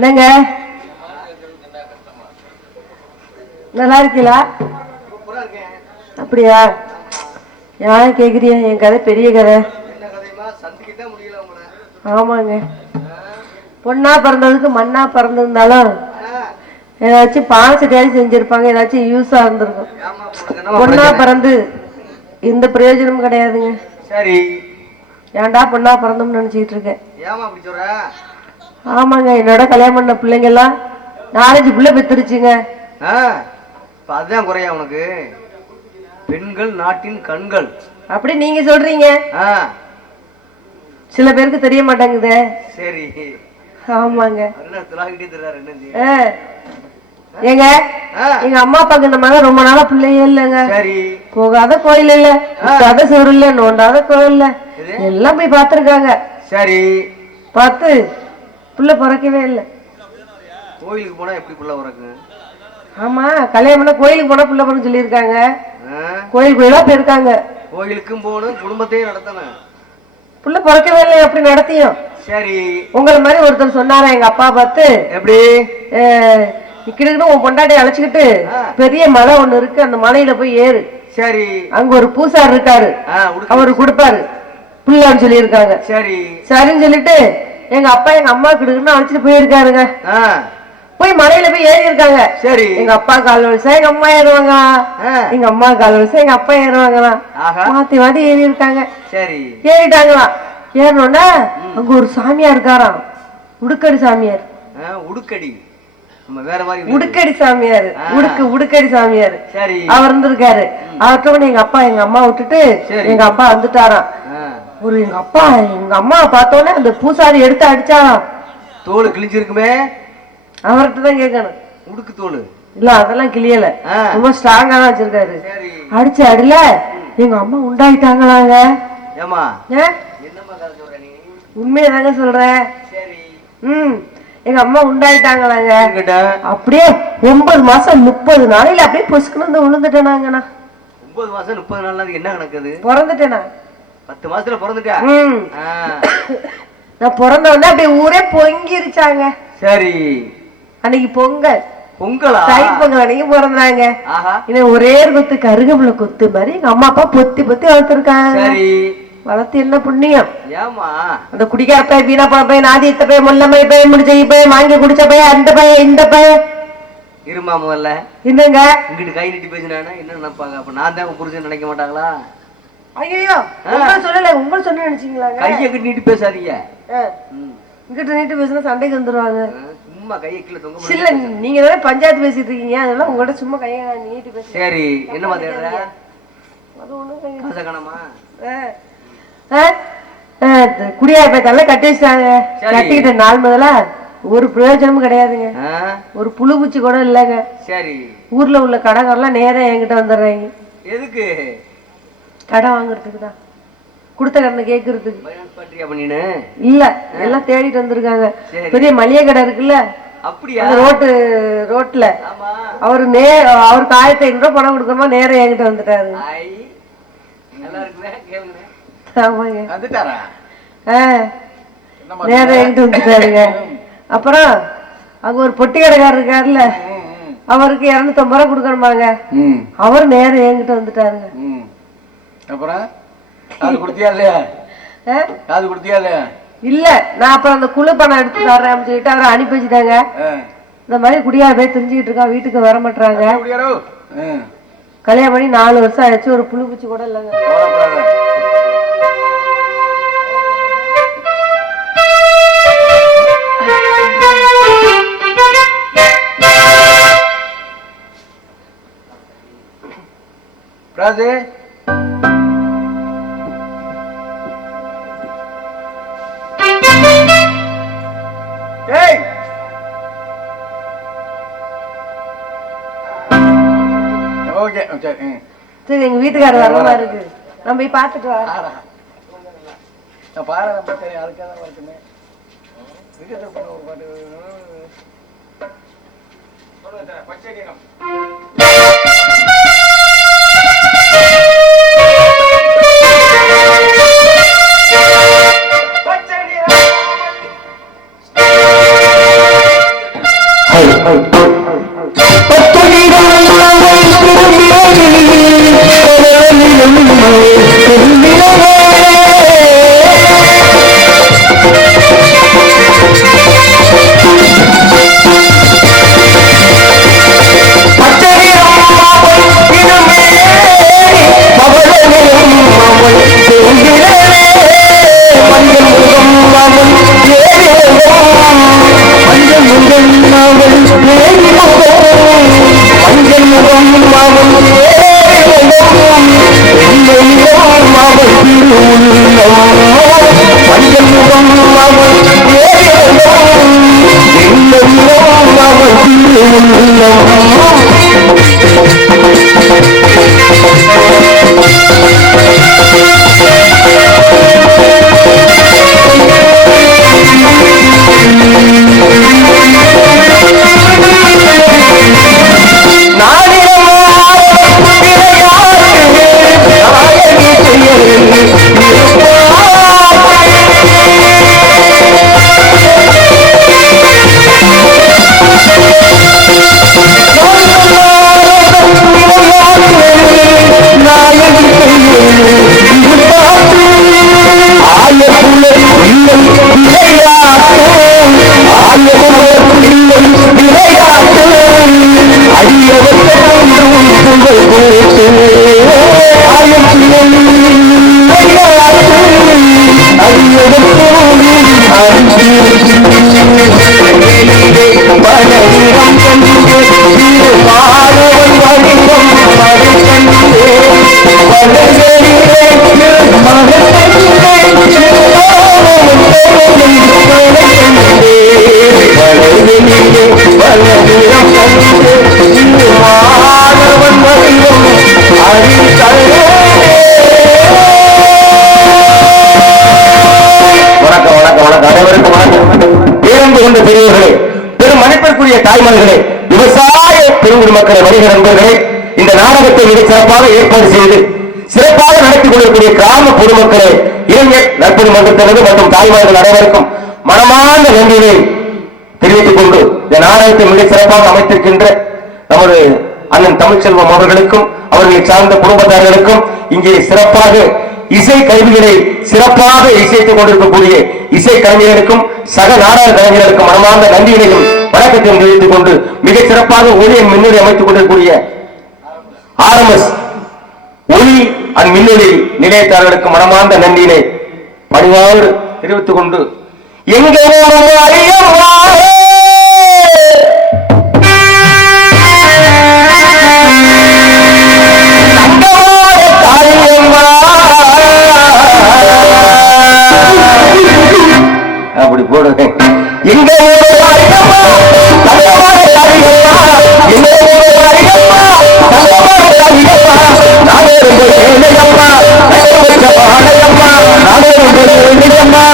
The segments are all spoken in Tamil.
என்னங்க நல்லா இருக்கீங்களா? அப்படியா? யாரும் கேக்குறியா? என் கதை பெரிய கதை. ஆமாங்க, பொண்ணா பிறந்ததுக்கு மண்ணா பிறந்திருந்தாலும் ஏதாச்சும் பாசத்தையாவது செஞ்சிருப்பாங்க, ஏதாச்சும் யூஸா இருந்திருக்கும். பொண்ணா பிறந்து எந்த பிரயோஜனமும் கிடையாதுங்க. சரி, ஏன்டா பொண்ணா பிறந்தோம்னு நினைச்சிட்டு இருக்கேன். ஆமாங்க, என்னோட கல்யாணம் பண்ண பிள்ளைங்க எல்லாம் 4-5 பிள்ளை பெத்துருச்சுங்க. அதுதான் குறையா உனக்கு? பெண்கள் நாட்டின் கண்கள் அப்படி நீங்க சொல்றீங்க, சில பேருக்கு தெரிய மாட்டாங்குதே. சரி, ஆமாங்க. ஏங்க, எங்க அம்மா அப்பாக்கு இந்த மாதிரி ரொம்ப நாளா பிள்ளையே இல்லைங்க. சரி, போகாத கோயில் இல்ல, கதை சோறு இல்ல, நோண்டாத கோயில் இல்ல, எல்லாம் போய் பார்த்திருக்காங்க. சரி, பார்த்து புள்ள பிறக்கவே இல்லை. கோயிலுக்கு போனா எப்படி புள்ள பிறக்கு? ஆமா, கல்யாணம் பண்ண கோயிலுக்கு போனா புள்ள பிறகு சொல்லியிருக்காங்க. கோயில் கோயிலா போயிருக்காங்க. கோயிலுக்கும் போகணும், குடும்பத்தையும் நடத்தணும். புள்ள பிறக்கவே இல்லை, அப்படி நடத்தியும். சரி, உங்களை மாதிரி ஒருத்தர் சொன்னாரா எங்க அப்பா பார்த்து, எப்படி கிட்ட உன் பொண்டாட்டி அழைச்சுக்கிட்டு பெரிய மலை ஒண்ணு இருக்கு, அந்த மலையில போய் ஏறு. சரி, அங்க ஒரு பூசார் இருக்காரு, அவரு கொடுப்பாரு புள்ளான்னு சொல்லி இருக்காங்க. சரி, சரின்னு சொல்லிட்டு எங்க அப்பா எங்க அம்மா கிட்ட அழைச்சிட்டு போயிருக்காருங்க. போய் மலையில போய் ஏறி இருக்காங்க. சரி, எங்க அப்பா கால் வலிசா எங்க அம்மா ஏறுவாங்க, எங்க அம்மா கால் வலிசா எங்க அப்பா ஏறுவாங்களாம். மாத்தி மாத்தி ஏறி இருக்காங்க. சரி, ஏறிட்டாங்களாம். ஏறணும்னா அங்க ஒரு சாமியார் இருக்காராம், உடுக்கடி சாமியார். உடுக்கடி வேற மாதிரி, உடுக்கடி சாமியார், உடுக்கடி சாமியார். அவர் இருந்திருக்காரு. அவர்கிட்ட எங்க அப்பா எங்க அம்மா விட்டுட்டு எங்க அப்பா வந்துட்டாராம். ஒரு எங்க அம்மா பார்த்தோன்னே அந்த பூசாரி எடுத்து அடிச்சாராம். தோல் கிழிஞ்சிருக்குமே, அவர்கிட்ட தான் கேட்கணும். உடுக்கு தோல் இல்ல, அதெல்லாம் கிளியல, ரொம்ப ஸ்ட்ராங்கா தான் வச்சிருக்காரு. அடிச்ச அடில எங்க அம்மா உண்டாயிட்டாங்களாங்க. உண்மையதாங்க சொல்றேன். எங்க அம்மா உண்டாயிட்டாங்களாங்க. அப்படியே 9 மாசம் 30 நாளையில அப்படியே பொசுக்குன்னு வந்து விழுந்துட்டேனாங்கண்ணா. 9 மாசம் 30 நாள் என்ன கணக்குது? பிறந்துட்டேனா? 10 மாசத்துல பிறந்துட்டேன். நான் பிறந்த உடனே அப்படியே ஊரே பொங்கிருச்சாங்க. சரி, அன்னைக்கு பொங்கல். பொங்கலா? தை பொங்கல் அன்னைக்கு பிறந்தாங்க. இன்னும் ஒரே கொத்து கருகம்புல கொத்து மாதிரி எங்க அம்மா அப்பா பொத்தி பொத்தி வளர்த்துருக்காங்க. சரி, வளர்த்து என்ன புண்ணியம்? அந்த குடிக்கார பைய, வீணா போன பையன், நாதித்த பையன், முள்ளமை பையன், முடிச்ச பையன், வாங்கி குடிச்ச பையன், அந்த பையன் இந்த பையன். இருமா முதல்ல என்னங்க இங்கிட்டு கை நீட்டி பேசினானா என்ன நினைப்பாங்க? அப்ப நான் தான் புரிஞ்சு நினைக்க மாட்டாங்களா? ஐயோ, உங்களை சொல்லல, உங்களை சொன்ன நினைச்சீங்களா? கையை கிட்ட நீட்டி பேசாதீங்க. இங்கிட்ட நீட்டு பேசினா சண்டைக்கு வந்துருவாங்க. சும்மா கையை கீழே தொங்க. இல்ல, நீங்க தானே பஞ்சாயத்து பேசிட்டு இருக்கீங்க, அதெல்லாம் உங்கள்ட்ட சும்மா கையை நீட்டி பேச. சரி, என்ன மாதிரி அது ஒண்ணு கணமா குடியா போய்த்தால கட்டி வச்சிட்டாங்க. கட்டிக்கிட்ட நாள் முதல்ல ஒரு பிரயோஜனமும் கிடையாதுங்க. ஒரு புழு பூச்சி கூட இல்லைங்க. சரி, ஊர்ல உள்ள கடைக்காரெல்லாம் நேரம் என்கிட்ட வந்துடுறாங்க. எதுக்கு? கடை வாங்குறதுக்கு தான், கொடுத்த கடனை கேட்கறதுக்கு. இல்ல, எல்லாம் தேடிட்டு வந்திருக்காங்க. பெரிய மளிகை கடை இருக்குல்ல, ரோட்ல அவரு அவருக்கு 1500 ரூபாய் பணம் கொடுக்கணுமா, நேரம் என்கிட்ட வந்துட்டாரு. நேரம் என்கிட்ட வந்துட்டாருங்க. அப்புறம் அங்க ஒரு பொட்டி கடைக்காரர் இருக்காருல்ல, அவருக்கு 250 ரூபாய் கொடுக்கணுமாங்க, அவர் நேரம் என்கிட்ட வந்துட்டாருங்க. அப்புறம் காது குடுத்தியா இல்லையா? காது குடுத்தியா இல்லையா? இல்ல, நான் அப்புறம் அந்த குழு பணம் எடுத்து தர்றேன் சொல்லிட்டு அவரை அனுப்பி வச்சுட்டாங்க. இந்த மாதிரி குடியார போய் தெரிஞ்சுக்கிட்டு இருக்கா, வீட்டுக்கு வர மாட்டாங்க. கல்யாணம் பண்ணி 4 வருஷம் ஆயிடுச்சு, ஒரு புழு பூச்சி கூட இல்லைங்க. ராஜே, சரி, எங்க வீட்டுக்காரர் வரமா இருக்கு, நம்ம போய் பாத்துட்டு வரோம். தாய்மார்களே, விவசாய பெருங்குடி மக்களை வருகிற நண்பர்களே, இந்த நாடகத்தை மிக சிறப்பாக ஏற்பாடு செய்து சிறப்பாக நடத்தி கொண்டிருக்கூடிய கிராம பொதுமக்களே, இளைஞர் நற்பணி மன்றத்தினது மற்றும் தாய்மார்கள் அனைவருக்கும் மனமார்ந்த நன்றியை தெரிவித்துக் கொண்டு இந்த நாடகத்தை மிக சிறப்பாக அமைத்திருக்கின்ற நமது அண்ணன் தமிழ்ச்செல்வம் அவர்களுக்கும் அவர்களை சார்ந்த குடும்பத்தார்களுக்கும் இங்கே சிறப்பாக இசை கருவிகளை சிறப்பாக இசைத்துக் கொண்டிருக்கக்கூடிய இசை கலைஞர்களுக்கும் சக நாடக கலைஞர்களுக்கும் மனமார்ந்த நன்றிகளையும் வணக்கத்தையும் தெரிவித்துக் கொண்டு மிக சிறப்பாக ஒளியை மின்னொலி அமைத்துக் கொண்டிருக்கக்கூடிய RMS ஒளி அண்ட் மின்னொலி நிலையத்தார்களுக்கு மனமார்ந்த நன்றியினை பணிவாறு தெரிவித்துக் கொண்டு எங்க அப்படி போடுங்க எங்க நானே ரொம்ப ஏழையம்மா நானே ரொம்ப ஏழையம்மா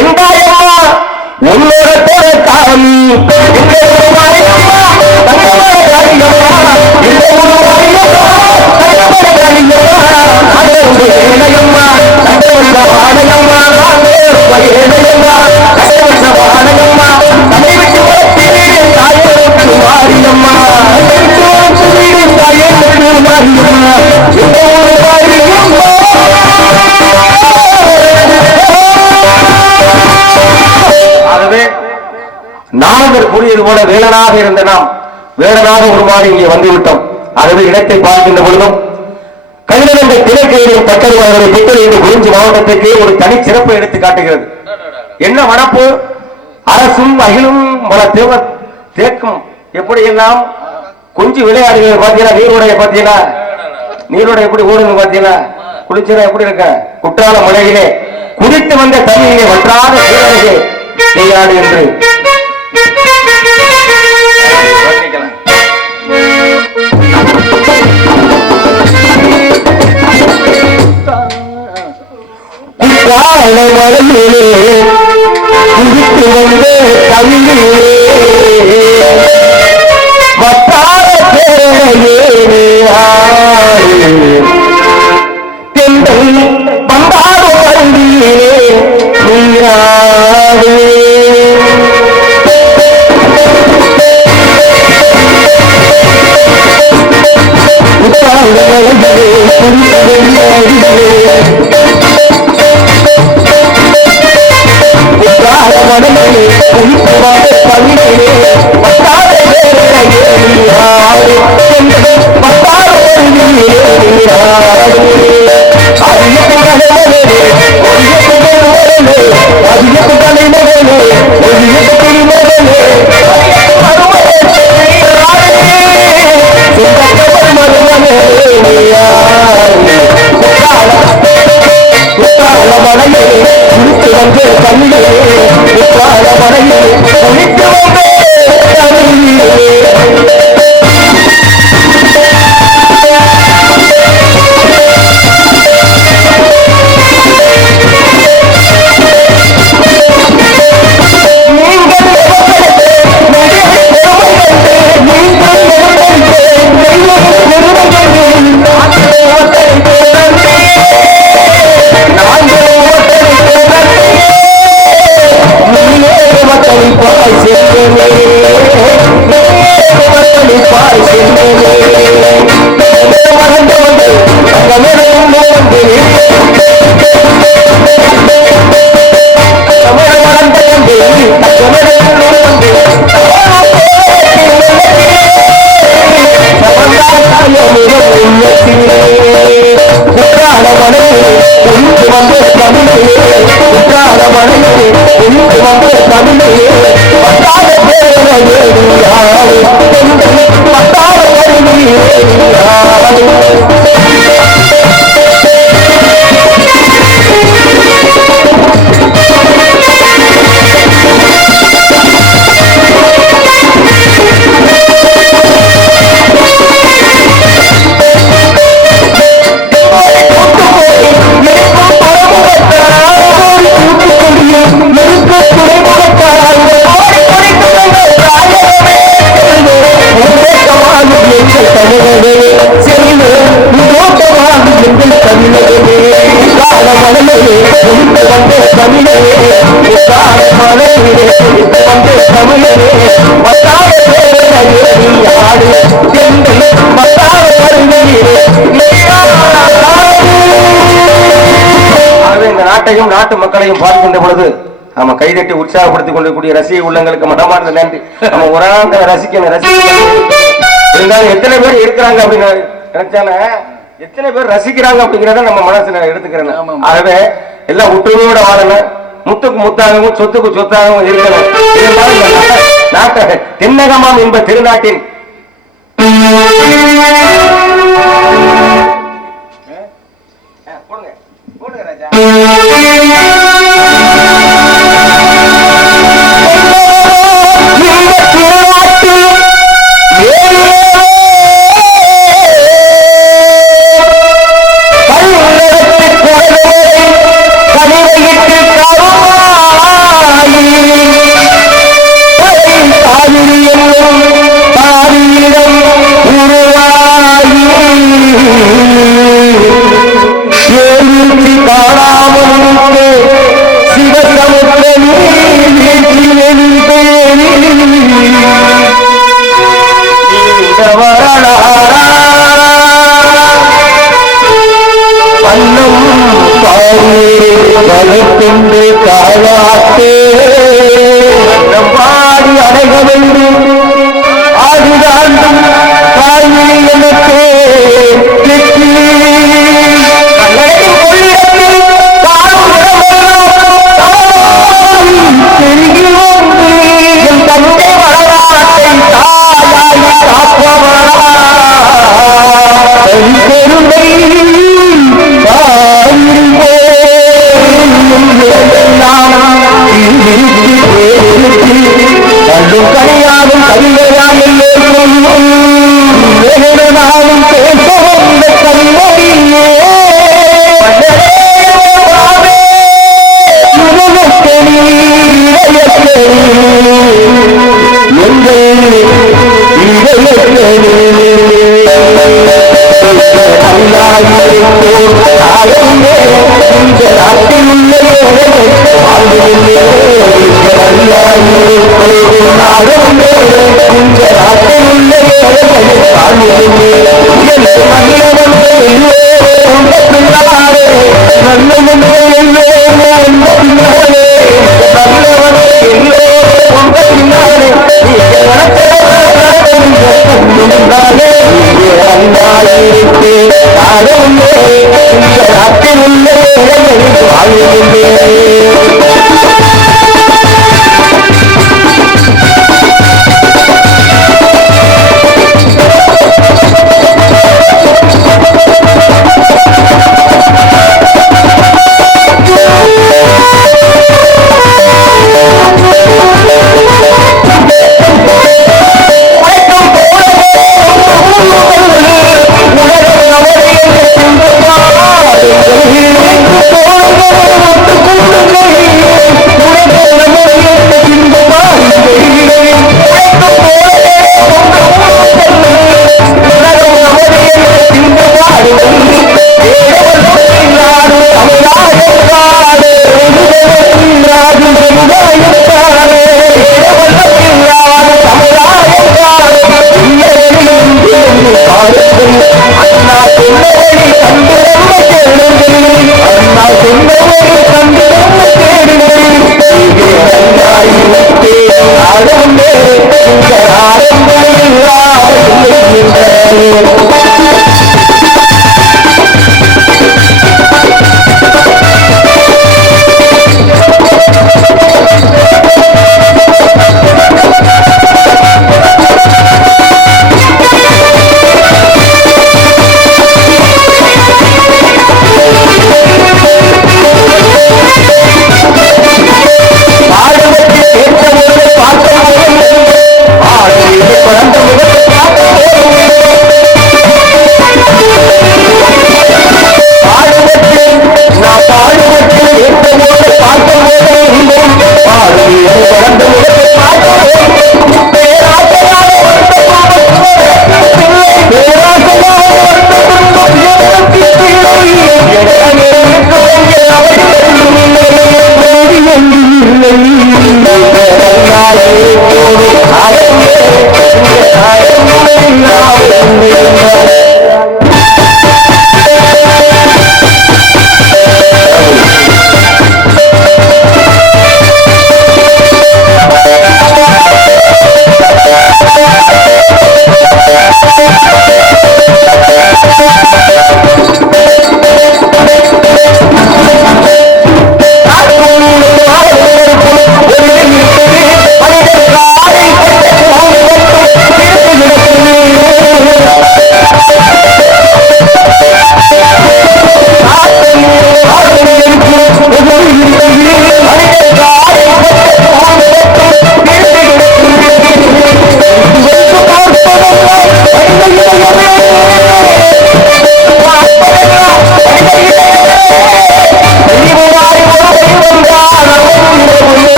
எங்காயம்மா உன்னோட தோழத்தாமி நாங்கள் கூறியது போல வேலனாக இருந்த நாம் வேலனாக உருமாறி இங்கே வந்துவிட்டோம். ஆகவே இடத்தை பார்க்கின்ற பொழுதும் கதிரவந்த திரைக்கையிலும் பட்டருவார்களை திட்டல் என்று குறிஞ்சி மாவட்டத்திற்கு ஒரு தனி சிறப்பை எடுத்து காட்டுகிறது. என்ன வனப்பு அரசும் அகிலும் பல தேக்கம் எப்படியெல்லாம் கொஞ்சம் விளையாடுகிறது பார்த்தீங்களா? நீரோடைய பார்த்தீங்களா? நீரோட எப்படி ஓடுங்க பார்த்தீங்களா? குளிச்சா எப்படி இருக்க? குற்றால மலையிலே குதித்து வந்த தண்ணியிலே வற்றாத சீரழகே நீராடு என்று மலையிலே குதித்து வந்த தமிழிலே வற்றாத சீரழகே தென்றல் வந்தாடு வண்டியிலே நீராடு நாட்டு மக்களையும் பார்க்கின்ற பொழுது நம்ம கைதட்டி உற்சாகப்படுத்திக் கொண்டிருக்கூடிய ரசிக உள்ளங்களுக்கு மனமார்ந்த நன்றி. நம்ம உராந்த ரசிக்கணும் இருந்தாலும் எத்தனை பேர் இருக்கிறாங்க அப்படின்னு நினைச்சால எத்தனை பேர் ரசிக்கிறாங்க அப்படிங்கிறத நம்ம மனசுல எடுத்துக்கிறேன். ஆகவே எல்லாம் ஒற்றுமையோட வாழணும், முத்துக்கு முத்தாகவும் சொத்துக்கு சொத்தாகவும் இருக்கணும். இருந்தாலும் நாட்டை தென்னகமாம் என்ப திருநாட்டின் திரும்பி காணாமல் சிவசமுத்திர அன்னம் பாடி காலாத்தே பாடி அடைக வேண்டும் ஆடுதாண்டும் காய்மொழி எனக்கு கனியாகும் கவிதையாம் எல்லோரும் பேசும் கண்மொழியே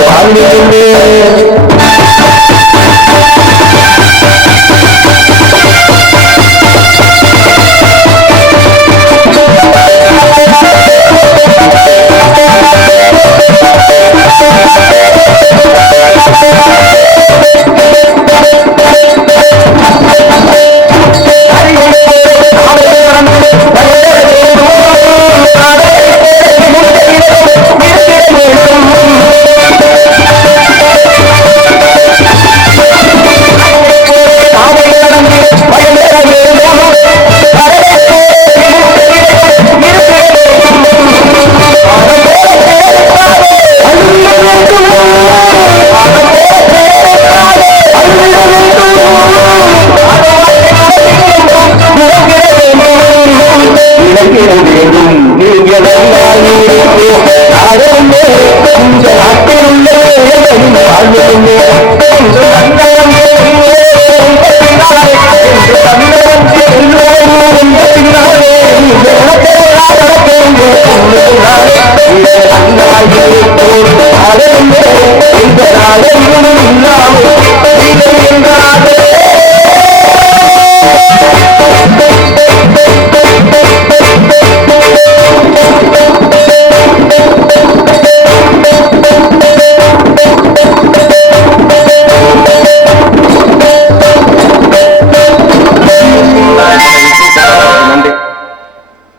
வாழ்ந்து நாடுமே இந்த நாட்டில் உள்ள வாழ்வுமே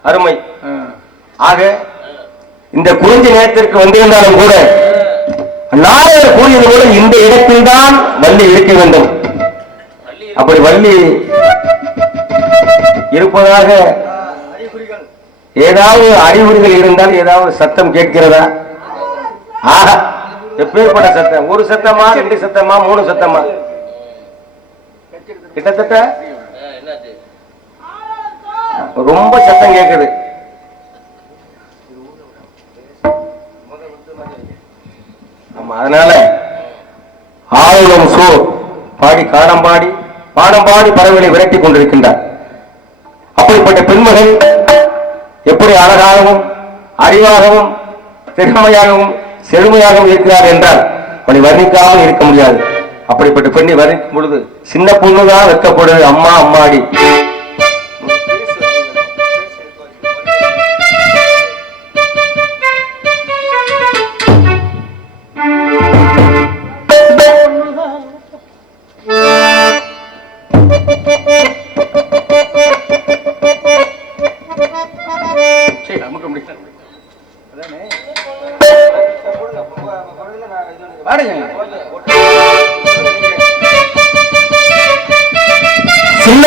அருமை. ஆக இந்த குறிஞ்ச நேரத்திற்கு வந்திருந்தாலும் கூட நாரதர் கூறியது போல இந்த இடத்தில் தான் வள்ளி இருக்க வேண்டும். அப்படி வள்ளி இருப்பதாக ஏதாவது அறிகுறிகள் இருந்தால் ஏதாவது சத்தம் கேட்கிறதா? ஆஹா, எப்பேற்பட்ட சத்தம்! ஒரு சத்தமா, ரெண்டு சத்தமா, மூணு சத்தமா? கிட்டத்தட்ட ரொம்ப சத்தம் கேட்குது. அதனால ஆளும் சோ பாடி காணம்பாடி பாடம்பாடி பறவைகளை விரட்டி கொண்டிருக்கின்றார். அப்படிப்பட்ட பெண்மகள் எப்படி அழகாகவும் அறிவாகவும் திறமையாகவும் செழுமையாகவும் இருக்கிறார் என்றால் அவளை வர்ணிக்காமல் இருக்க முடியாது. அப்படிப்பட்ட பெண்ணை வர்ணிக்கும் பொழுது சின்ன பொண்ணுதான் வெட்கப்படுது. அம்மா அம்மாடி சின்ன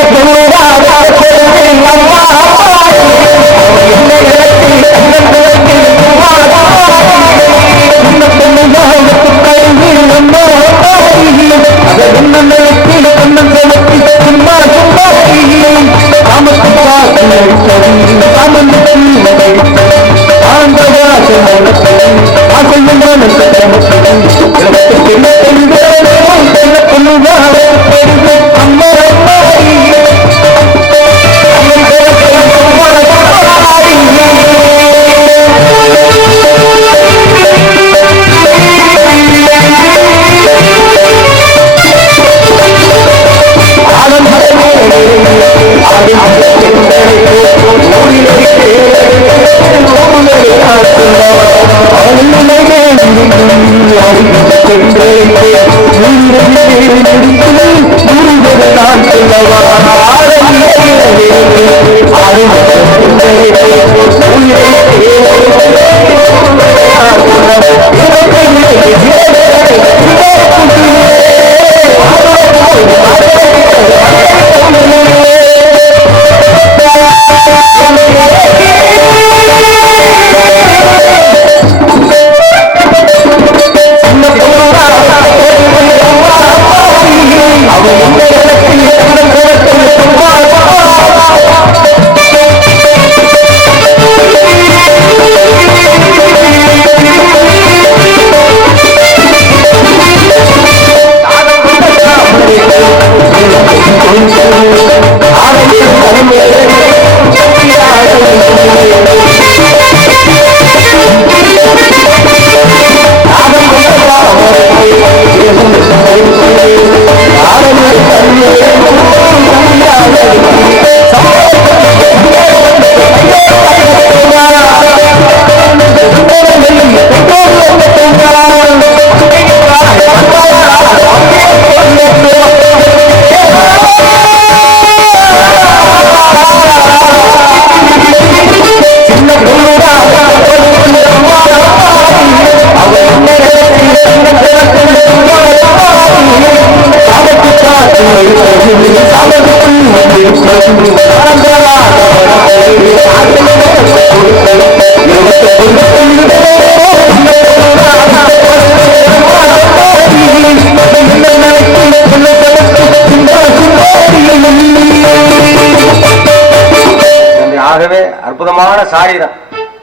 ஆகவே அற்புதமான சாரீரம்.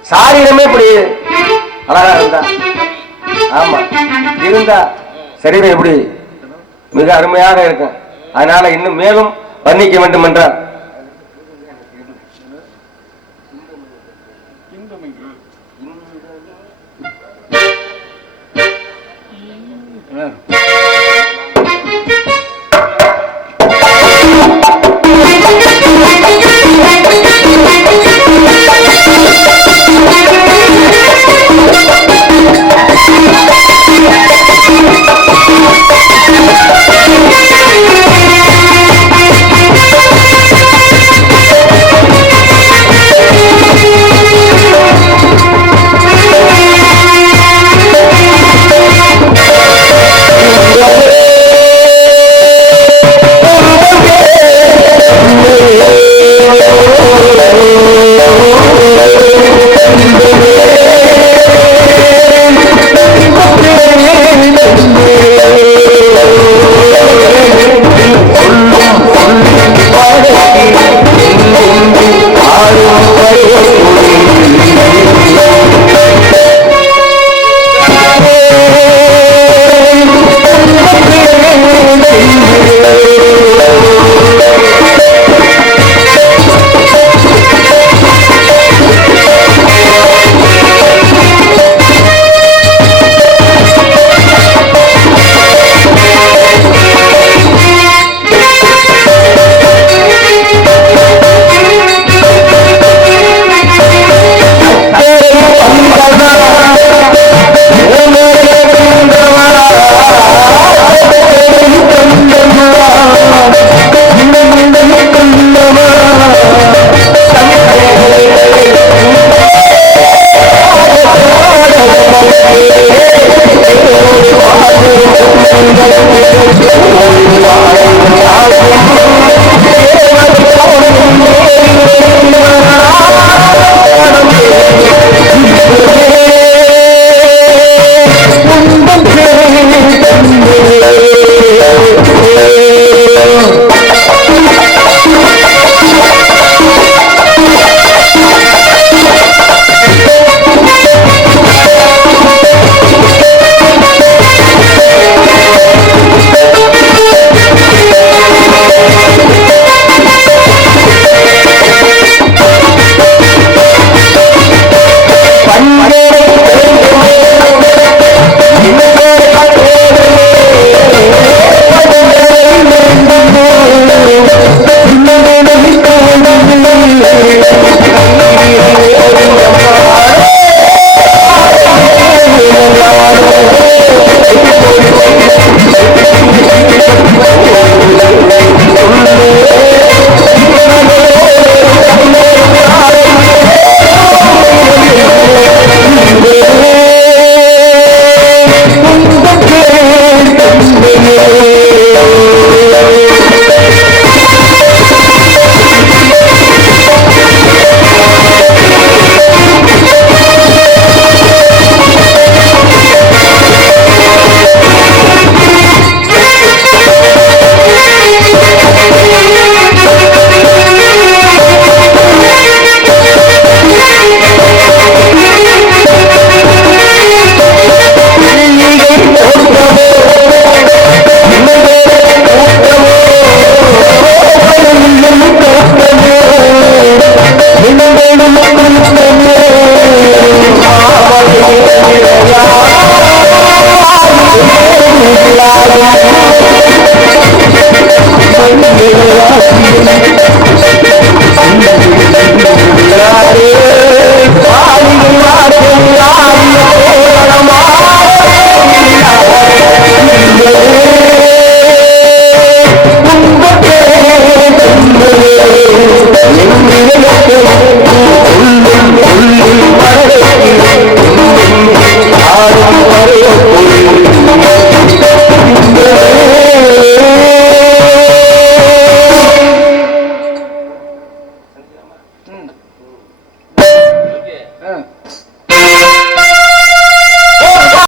சாரீரமே இப்படி அழகா இருந்தா. ஆமா, இருந்தா சரீரம் எப்படி மிக அருமையாக இருக்கும். அதனால இன்னும் மேலும் வர்ணிக்க வேண்டும் என்றால்